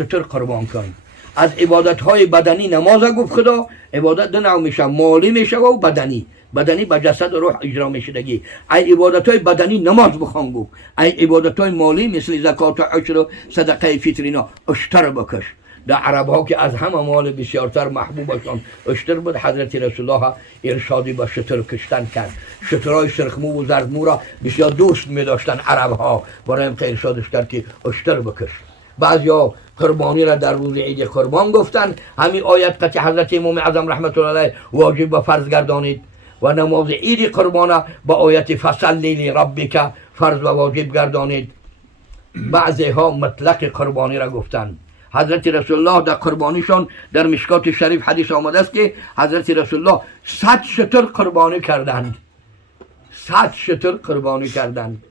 چطور قربان کن. از عبادت های بدنی نماز گفت خدا. عبادت دو نوع میشه، مالی میشه و بدنی. بدنی با جسد و روح اجرا میشه دگی. ای عبادت های بدنی نماز بخوان گفت. ای عبادت های مالی مثل زکات و عشر و صدقه فطر اینا اشتر بکش. در عرب ها که از همه مال بسیارتر محبوبشان اشتر بود، حضرت رسول الله ارشادی با شتر کشتن کرد. شترهای سرخمو و زردمو را بسیار دوست می داشتن عرب ها، برای هم ارشادش کرد که اشتر بکش. بعضیا قربانی را در روز عید قربان گفتن. همین آیت که حضرت امام اعظم رحمت الله علیه واجب و فرض گردانید و نماز عید قربان با آیت فصلی لربک فرض و واجب گردانید. بعضی ها مطلق قربانی را گفتن. حضرت رسول الله در قربانیشان در مشکات شریف حدیث آمده است که حضرت رسول الله 100 شتر قربانی کردند. 100 شتر قربانی کردند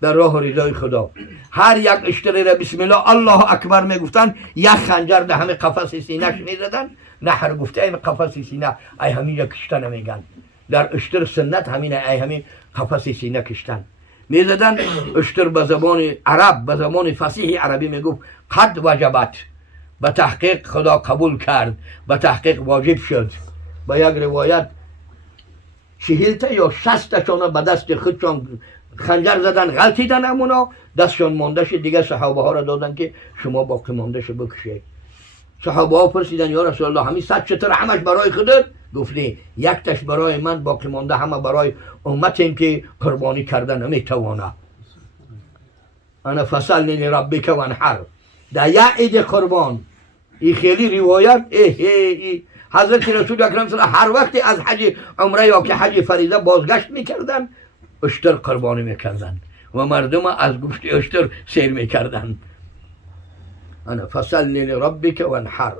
در راه رضای خدا. هر یک اشتری را بسم الله الله اکبر میگفتن، یک خنجر در همه قفس سینه‌اش میزدن. نحر گفته این قفس سینه ای همین را کشتن میگن. در اشتر سنت همین ای همین قفس سینه کشتن میزدن. اشتر به زبان عرب، به زبان فصیح عربی میگفت قد وجبت، به تحقیق خدا قبول کرد، به تحقیق واجب شد. با یک روایت 40 تا یا 60 تاشون به دست خودشان خنجر زدن، غلطیدن، امونا دستشان مانده شد. دیگه صحابه ها را دادن که شما باقی مانده شد بکشید. صحابه ها پرسیدن یا رسول الله همین 100 شتر همش برای خودت؟ گفت نه، یک تاش برای من، باقی مانده همه برای امتیم که قربانی کردن نمیتوانه. انا فصل لربک وانحر. در یک عید قربان این خیلی روایت حضرت رسول اکرم صلی الله هر وقتی از حج عمره یا که حج فریضه بازگشت میکردن اشتر قربانی میکردن و مردم از گوشت اشتر سیر میکردن. انا فصل لربک وانحر.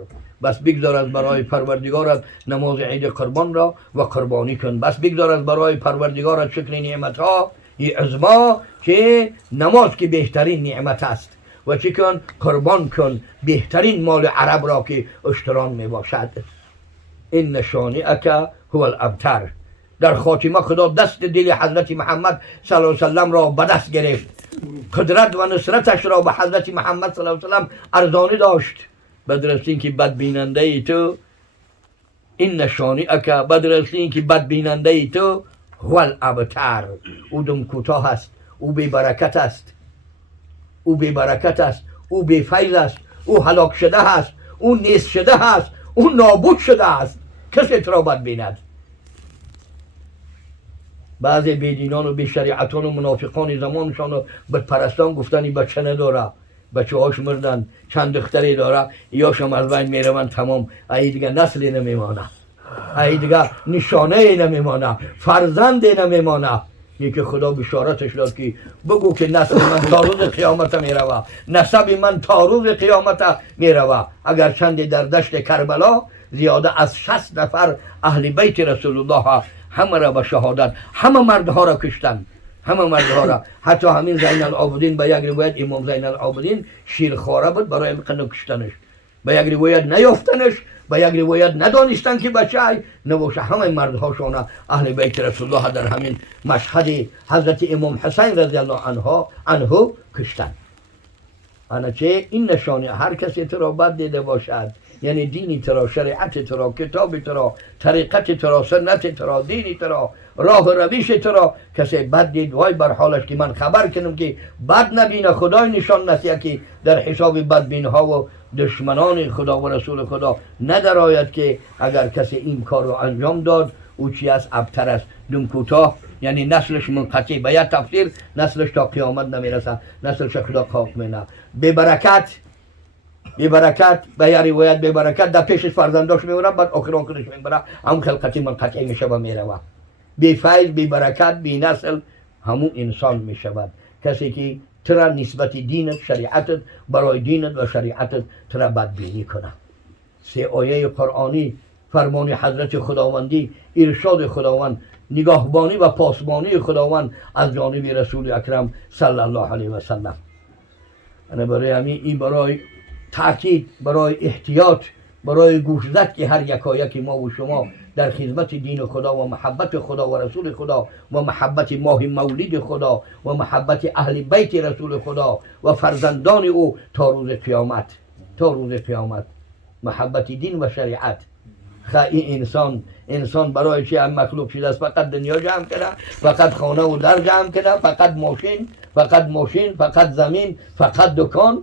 بس بگذار از برای پروردگارت نماز عید قربان را و قربانی کن. بس بگذار از برای پروردگارت شکر نعمت ها این عظما که نماز که بهترین نعمت است و چی کن؟ قربان کن بهترین مال عرب را که اشتران می باشد. این شانئک هو الابتر. در خاتمه خدا دست دل حضرت محمد صلی الله علیه و سلم را به دست گرفت. قدرت و نصرتش را به حضرت محمد صلی الله علیه و سلم ارزانی داشت. بدرستین که بدبیننده ای تو، این شانئک، بدرستین که بدبیننده ای تو هو الابتر. او دم کوتاه است، او بی برکت است، او بی برکت است، او بی فیض است، او هلاک شده است، او نیست شده است، او نابود شده است. کسی تو را بد بیند. بعضی بیدینان و بی شریعتان و منافقان زمانشان و بتپرستان گفتن این بچه نداره، بچه هاش مردن، چند دختری داره، یاشم از بین میروند، تمام ای دیگه نسلی نمیمانه، ای دیگه نشانه نمیمانه، فرزند نمیمانه. یکی خدا بشارتش داد که بگو که نسل من تا روز قیامت میروه، نسب من تا روز قیامت میروه. اگر چند در دشت کربلا زیاده از 60 نفر اهل بیت رسول الله همه را به شهادت، همه مردها را کشتن، همه مردها را. حتی همین زین العابدین به یک روایت امام زین العابدین شیرخواره بود، برای امکان کشتنش. به یک روایت نیافتنش، به یک روایت ندانستن که بچه نباشه. همه مردهاشون اهل بیت رسول الله در همین مشهد حضرت امام حسین رضی الله عنه کشتن. انا چه این نشانه هر کسی تو را بد دیده باشد، یعنی دینی ترا، شریعت ترا، کتاب ترا، طریقت ترا، سنت ترا، دینی ترا، راه و روش ترا، کسی بد دید وای بر حالش که من خبر کنم که بد نبینه. خدای نشان نسیه که در حساب بدبین ها و دشمنان خدا و رسول خدا ندر آید که اگر کسی این کار رو انجام داد او چی است؟ ابتر است، دم کوتاه، یعنی نسلش منقطع. به یک تفسیر نسلش تا قیامت نمیرسه، نسلش خدا خاک مینه. بی برکت به یه روایت بی برکت در پیشش فرزنداش میمونه، بعد آخران خودش میبره، هم خلقتی منقطع میشه و میروه. بی فیض، بی برکت، بی نسل همون انسان میشود. کسی که ترا نسبت دینت، شریعتت، برای دینت و شریعتت ترا بدبینی کنه. 3 آیه قرآنی، فرمان حضرت خداوندی، ارشاد خداوند، نگاهبانی و پاسبانی خداوند از جانب رسول اکرم صلی الله علیه و سلم. انا برای همین این برای تأکید، برای احتیاط، برای گوشزد که هر یکایک ما و شما در خدمت دین خدا و محبت خدا و رسول خدا و محبت ماه مولد خدا و محبت اهل بیت رسول خدا و فرزندان او تا روز قیامت، تا روز قیامت. محبت دین و شریعت. این انسان برای چی هم مخلوق شده است؟ فقط دنیا جمع کنه، فقط خانه و در جمع کنه، فقط ماشین، فقط زمین، فقط دکان.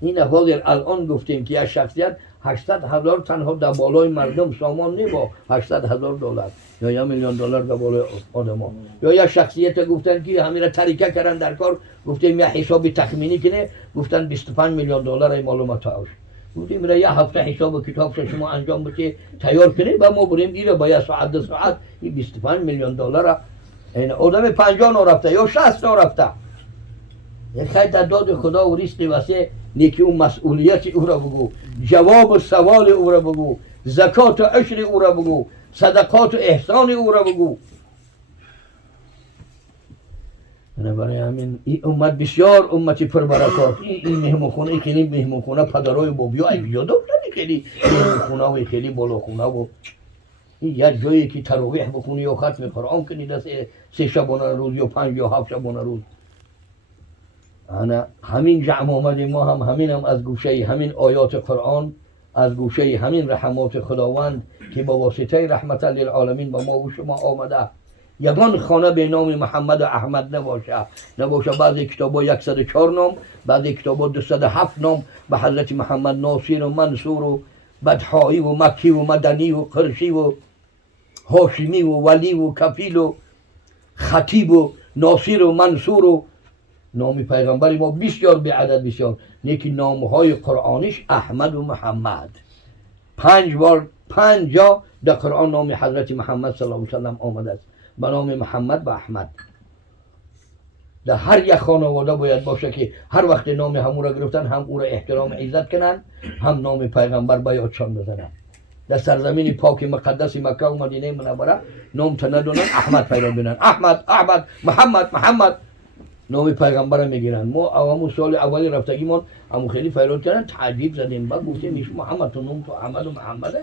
این حاضر الان گفتیم که یک شخصیت 800,000 تنها در بالای مردم سامان نیست، 800,000 دلار یا 1 میلیون دلار در بالای آدما. یا یک شخصیت گفتن که همین را طریقه کردن در کار، گفتیم یک حساب تخمینی کنه، گفتن 25 میلیون دلار معلومات هاش. گفتیم را یک هفته حساب کتاب شما انجام بده تیار کنید و ما بریم ایره با یک ساعت 2 ساعت این 25 میلیون دلار. این آدم 50 نو رفته یا 60 نو رفته. یک خیلی داد خدا و ریسک واسه نیکی اون مسئولیت او را بگو، جواب و سوال او را بگو، زکات و عشر او را بگو، صدقات و احسان او را بگو. برای همین این امت بسیار امتی پربرکات. این مهمونخونه خیلی مهمونخونه پدرای بابیا ایجاد داشتن، خیلی مهمونخونه و خیلی بالاخونه و این یک جایی که تراویح بخونی یا ختم قرآن کنی دست 3 شبانه روز یا 5 یا 7 شبانه روز. انا همین جمع آمدیم ما هم همین هم از گوشه همین آیات قرآن، از گوشه همین رحمات خداوند که با واسطه رحمت للعالمین با ما و شما آمده. یگان خانه به نام محمد و احمد نباشه. بعضی کتابا 104 نام، بعضی کتابا 207 نام به حضرت محمد ناصر و منصور و بدحایی و مکی و مدنی و قرشی و هاشمی و ولی و کفیل و خطیب و ناصر و منصور و نام پیغمبر ما بسیار به عدد بسیار. نیکی نامهای قرآنیش احمد و محمد 5 بار 5 جا در قرآن نام حضرت محمد صلی الله علیه و سلم آمده است به نام محمد و احمد. در هر یک خانواده باید باشه که هر وقت نام همون را گرفتن هم او را احترام عزت کنن، هم نام پیغمبر به یادشان بزنن. در سرزمین پاک مقدس مکه و مدینه منوره نام تا ندونن احمد پیدا بینن، احمد محمد نام پیغمبر میگیرن. ما همون سال اولی رفتگیمون همون خیلی فیراد کردن، تعجیب زدیم. بعد گفتیم میشه محمد تو نام تو احمد و محمده؟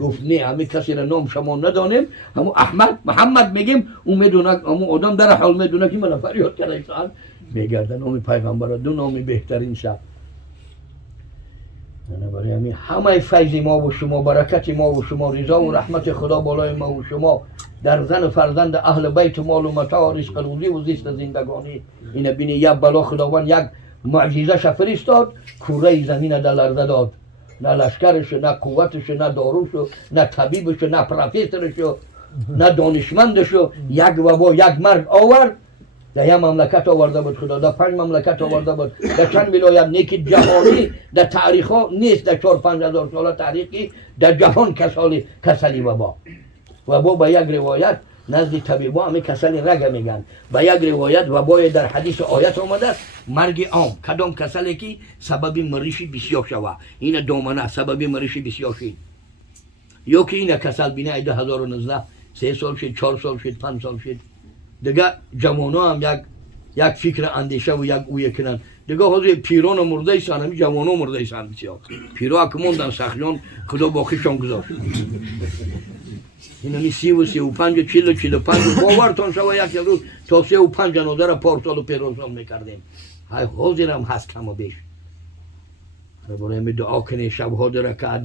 گفت نه، همه کسی را نام شما ندانیم، همون احمد محمد میگیم. اون میدونه، همون آدم در حال میدونه که من فریاد کرده انسان میگردن نام پیغمبر دو نامی بهترین شب. برای همین همه فیض ما و شما، برکت ما و شما، رضا و رحمت خدا بالای ما و شما در زن فرزند اهل بیت و مال و متاع، رزق روزی و زیست زندگانی. این بینی یک بلا خداوند یک معجزه فرستاد، کره زمین در لرزه داد. نه لشکرش، نه قوتش، نه داروش، نه طبیبش، نه پروفسورش، نه دانشمندش. یک وبا، یک مرگ آورد. در یک مملکت آورده بود خدا، در 5 مملکت آورده بود، در چند ولایت. نیکی جهانی در تاریخ ها نیست، در 4-5 هزار سال تاریخی در جهان کسلی وبا. وبا به یک روایت نزد طبیبا همه کسل رگ میگن. به یک روایت وبای در حدیث آیت آمده است مرگ عام. کدام کسلی که سبب مریشی بسیار شوه، این دامنه سبب مریشی بسیار شید. یا که این کسل بینه 2019 3 سال شد، 4 سال شد، 5 سال شد. دیگه جوانها هم یک فکر اندیشه و یک اویه کنن. دیگه حاضر پیران مرده ایسان، همی جوانها مرده ایسان بسیار. پیرا که موندن سخیان خدا باقیشان گذاشت. این همی 30 و 35 40 و 45 باورتان شوه یک روز تا 35 جنازه را پارسال و پیروزان میکردیم. حاضر هم هست کم و بیش. برای همه دعا کنه شبها 2 رکعت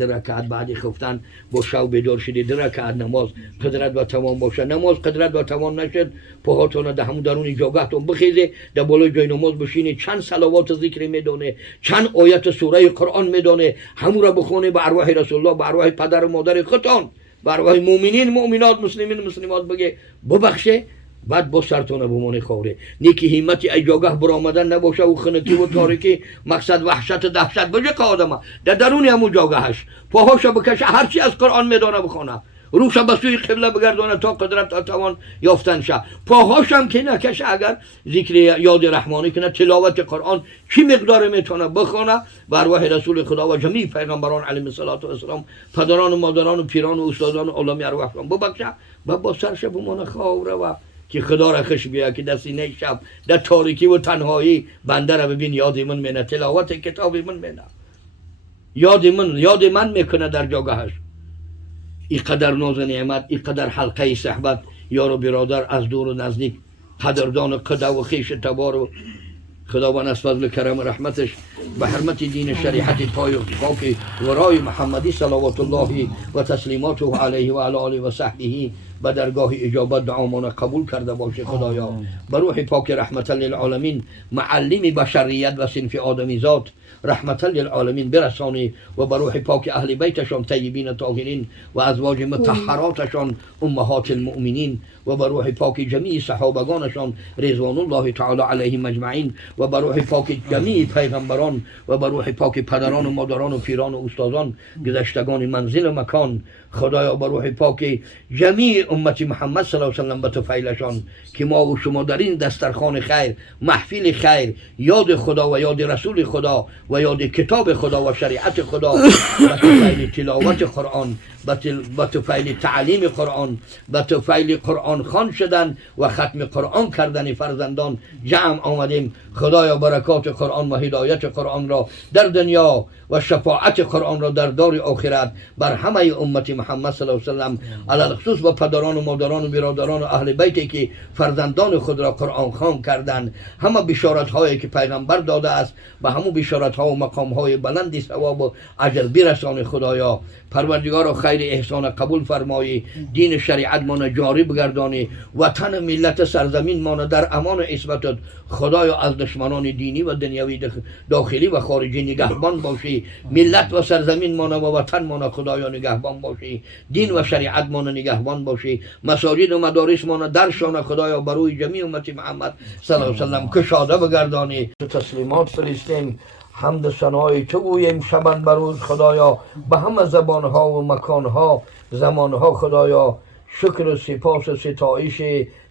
بعد خفتن با شب بیدار شدی 2 رکعت نماز قدرت و توان باشه. نماز قدرت و توان نشد، پاهاتون در همون درون جاگهتون بخیزه، در بالای جای نماز بشینه، چند صلوات ذکر میدونه، چند آیت سوره قرآن میدونه، همون را بخونه به ارواح رسول الله، به ارواح پدر و مادر خودتان، به ارواح مؤمنین مؤمنات مسلمین مسلمات بگه ببخشه. بعد با سرتونه بمونه خوره. نیکی همتی ای جاگه برآمدن نباشه و خنکی و تاریکی، مقصد وحشت و دهشت بجه که آدمه در درون همون جاگهش پاهاشو بکشه، هرچی از قرآن میدانه بخونه، روش به سوی قبله بگردانه تا قدرت تا توان یافتن شه. پاهاش هم که نکشه، اگر ذکر یاد رحمانی کنه، تلاوت قرآن چی مقدار میتونه بخونه، به ارواح رسول خدا و جمیع پیغمبران علیهم السلام، پدران و مادران و پیران و استادان و علما ارواحشان ببخشه. با سرش بمونه خوره و که خدا را خوش بیا که در سینه شب در تاریکی و تنهایی بنده را ببین یاد من مینه، تلاوت کتاب من مینه، یاد من میکنه در جاگهش. اینقدر ناز نعمت، اینقدر حلقه صحبت، یار و برادر از دور و نزدیک، قدردان قدا و خیش تبار و خداوند از فضل کرم و رحمتش به حرمت دین شریعت پاک ورای محمدی صلوات الله و تسلیماته علیه و علی آله و صحبه به درگاه اجابت دعامان قبول کرده باشه خدایا. به روح پاک رحمت للعالمین معلم بشریت و صنف آدمیزاد رحمت للعالمین برسانی و به روح پاک اهل بیتشان طیبین طاهرین و ازواج مطهراتشان امهات المؤمنین و به روح پاک جمیع صحابگانشان رضوان الله تعالی علیهم اجمعین و به روح پاک جمیع پیغمبران و به روح پاک پدران و مادران و پیران و استادان گذشتگان منزل و مکان خدایا. به روح پاک جمیع امت محمد صلی الله علیه و سلم به توفیلشان که ما و شما در این دسترخوان خیر محفل خیر یاد خدا و یاد رسول خدا و یاد کتاب خدا و شریعت خدا به توفیل تلاوت قرآن، به توفیل تعلیم قرآن، به توفیل قرآن خوان شدن و ختم قرآن کردن فرزندان جمع آمدیم خدایا. برکات قرآن و هدایت قرآن را در دنیا و شفاعت قرآن را در دار آخرت بر همه امت محمد صلی الله علیه و سلم علی خصوص با پدران و مادران و برادران و اهل بیتی که فرزندان خود را قرآن خوان کردند، همه بشارت هایی که پیغمبر داده است به همون بشارت ها و مقام های بلند ثواب و اجر برسان خدایا. پروردگار خیر احسان قبول فرمایی، دین شریعت ما جاری بگردانی، وطن ملت سرزمین ما در امان عصمتت خدایا. از دشمنان دینی و دنیوی داخلی و خارجی نگهبان باشی، ملت و سرزمین ما و وطن ما خدایا نگهبان باشی، دین و شریعت ما نگهبان باشی، مساجد و مدارس ما درشان خدایا بروی جمیع امت محمد صلی الله علیه و سلم کشاده بگردانی. تسلیمات فرستیم، حمد ثنای تو گوییم شبن بروز خدایا به همه زبانها و مکانها زمانها خدایا. شکر و سپاس و ستایش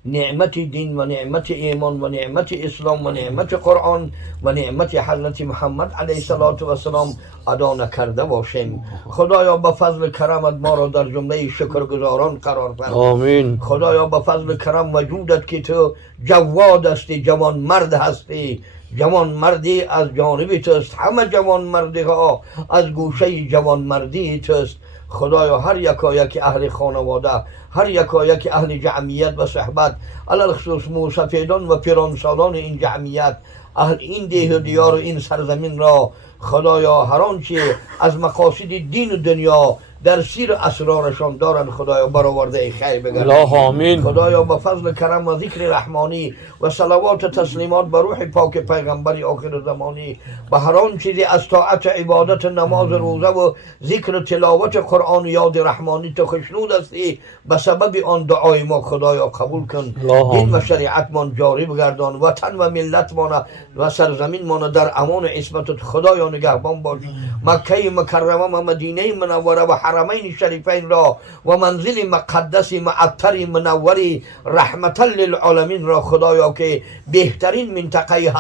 نعمت دین و نعمت ایمان و نعمت اسلام و نعمت قرآن و نعمت حضرت محمد علیه السلام ادا نکرده باشیم خدایا. به فضل کرمت ما را در جمله شکرگزاران قرار فرما. آمین. خدایا به فضل کرم وجودت که تو جواد هستی، جوان مرد هستی، جوان مردی از جانب توست، همه جوان مردی ها از گوشه جوان مردی توست خدایا. هر یکایک اهل خانواده، هر یکایک اهل جمعیت و صحبت، علل خصوص موسفیدان و پیرانسالان این جمعیت، اهل این دیه و دیار و این سرزمین را خدایا هر آنچه از مقاصد دین و دنیا در سیر اسرارشان دارن خدایا برآورده خیر بگردان. آمین. خدایا به فضل کرم و ذکر رحمانی و صلوات و تسلیمات به روح پاک پیغمبر آخر زمانی به هر آن چیزی از طاعت عبادت نماز روزه و ذکر و تلاوت قرآن و یاد رحمانی تو خشنود هستی، به سبب آن دعای ما خدایا قبول کن. دین و شریعت ما جاری بگردان، وطن و ملت ما و سرزمین ما در امان عصمتت خدایا نگهبان باش. مکه مکرمه و مدینه منوره و حرمین شریفین را و منزل مقدس معطر منوری رحمت للعالمین را خدایا که بهترین منطقه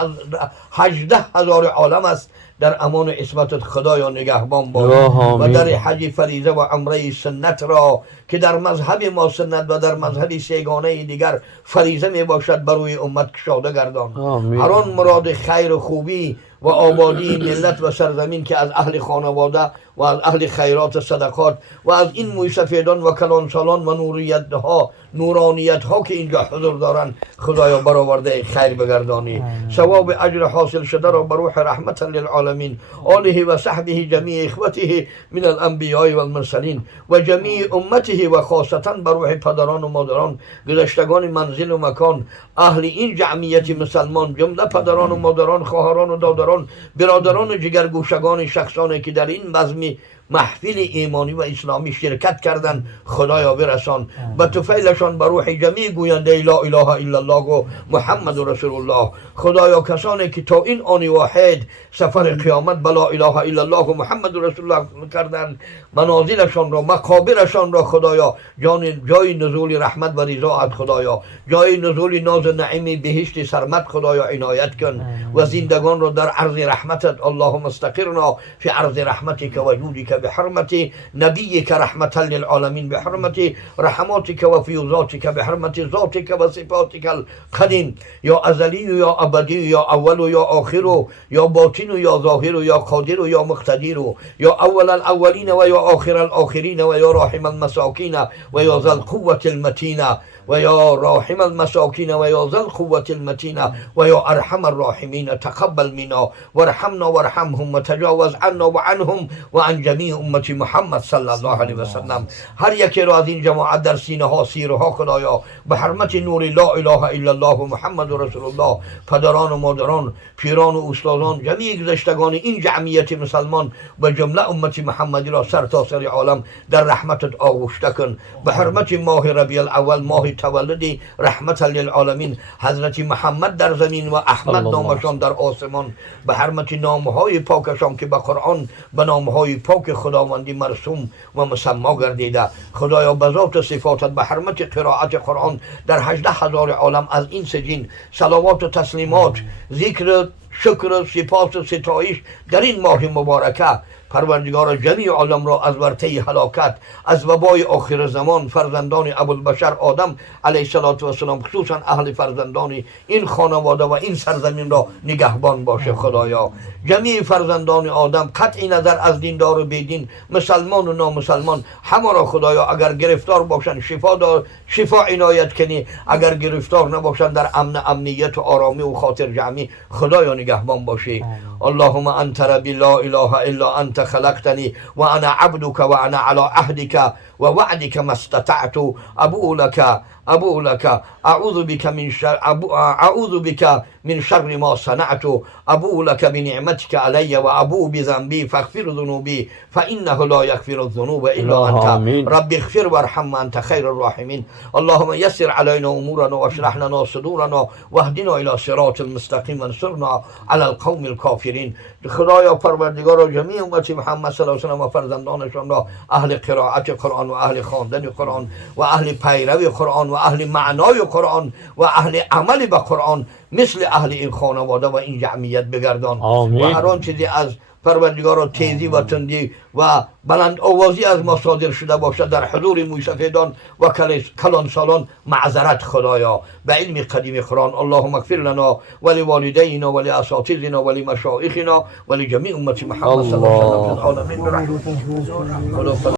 18,000 عالم است در امان عصمتت خدایا نگهبان باش. و در حج فریضه و عمره سنت را که در مذهب ما سنت و در مذهب سیگانه دیگر فریضه می باشد بروی امت کشاده گردان. هر آن مراد خیر و خوبی و آبادی ملت و سرزمین که از اهل خانواده و از اهل خیرات و صدقات و از این موسفیدان و کلانسالان و نورانیت ها که اینجا حضور دارن خدایا برآورده خیر بگردانی. ثواب اجر حاصل شده را بر روح رحمت للعالمین آله و صحبه جمیع اخوته من الانبیاء و المرسلین و جمیع امته و خاصتا بر روح پدران و مادران گذشتگان منزل و مکان اهل این جمعیت مسلمان، جمله پدران و مادران، خواهران و دادران، برادران و جگرگوشگان شخصانی که در این بزم محفل ایمانی و اسلامی شرکت کردن خدایا برسان. به توفیلشان به روح جمیع گوینده لا اله الا الله و محمد رسول الله خدایا. کسانی که تا این آن واحد سفر قیامت به لا اله الا الله و محمد رسول الله کردن، منازلشان را مقابرشان را خدایا جای نزول رحمت و رضایت خدایا، جای نزول ناز و نعیم بهشت سرمد خدایا عنایت کن و زندگان را در عرض رحمتت اللهم استقرنا فی عرض رحمتک و جودک بحرمة نبيك رحمة للعالمين بحرمة رحماتك وفيوزاتك بحرمة ذاتك وصفاتك القديم يا أزلي يا أبدي يا أول يا آخر يا باطن يا ظاهر يا قادر يا مقتدر يا أول الأولين ويا آخر الآخرين ويا راحم المساكين ويا ذا القوة المتينة ويا راحم المساكين ويا ذا القوة المتينة ويا أرحم الراحمين تقبل منا وارحمنا وارحمهم وتجاوز عنا وعنهم وعن جميع أمة محمد صلى الله عليه وسلم. هر یکی را از این جماعت در سینه ها سیرها خدایا به حرمت نور لا اله الا الله محمد رسول الله، پدران و مادران، پیران و استادان، جمیع گذشتگان این جمعیت مسلمان و جمله امت محمدی را سر تا سر عالم در رحمتت آغشته کن. به حرمت ماه ربیع الاول، ماه تولد رحمت للعالمین حضرت محمد در زمین و احمد نامشان در آسمان، به حرمت نامهای پاکشان که به قرآن به نامهای پاک خداوندی مرسوم و مسما گردیده. خدایا به ذات و صفاتت به حرمت قرائت قرآن در 18,000 عالم از این سجین صلوات و تسلیمات، ذکر، شکر، سپاس و ستایش در این ماه مبارکه پروردگار جمیع عالم را از ورطه هلاکت، از وبای آخر زمان فرزندان ابوالبشر آدم علیه السلام خصوصا اهل فرزندان این خانواده و این سرزمین را نگهبان باشه. خدایا جمیع فرزندان آدم قطعی نظر از دیندار و بیدین، مسلمان و نامسلمان، همه را خدایا اگر گرفتار باشند شفا عنایت کنی، اگر گرفتار نباشند در امنیت و آرامی و خاطر جمعی خدایا نگهبان باشی. اللهم انت ربی لا اله الا انت خلقتني وأنا عبدك وأنا على عهدك ووعدك ما استطعت أبوء لك أعوذ بك من شر ما صنعت أبوء لك بنعمتك علي وأبوء بذنبي فاغفر ذنوبي فإنه لا يغفر الذنوب إلا أنت رب اغفر وارحم وأنت خير الراحمين. اللهم يسر علينا أمورنا واشرح لنا صدورنا واهدنا إلى صراط المستقيم وانصرنا على القوم الكافرين. خدایا پروردگار جمیع امت محمد صلی الله علیه و سلم و فرزندانشان را اهل قرائت قرآن و اهل خواندن قرآن و اهل پیروی قرآن و اهل معنای قرآن و اهل عمل به قرآن مثل اهل این خانواده و این جمعیت بگردان. و هر آن چیزی از پروردگار تیزی و تندی و بلند آوازی از ما صادر شده باشد در حضور موسفیدان و کلان سالان معذرت خدایا به علم قدیم قرآن. اللهم اغفر لنا ولوالدينا ولاساتذتنا ولمشایخنا ولجميع امه محمد صلی الله علیه و آله.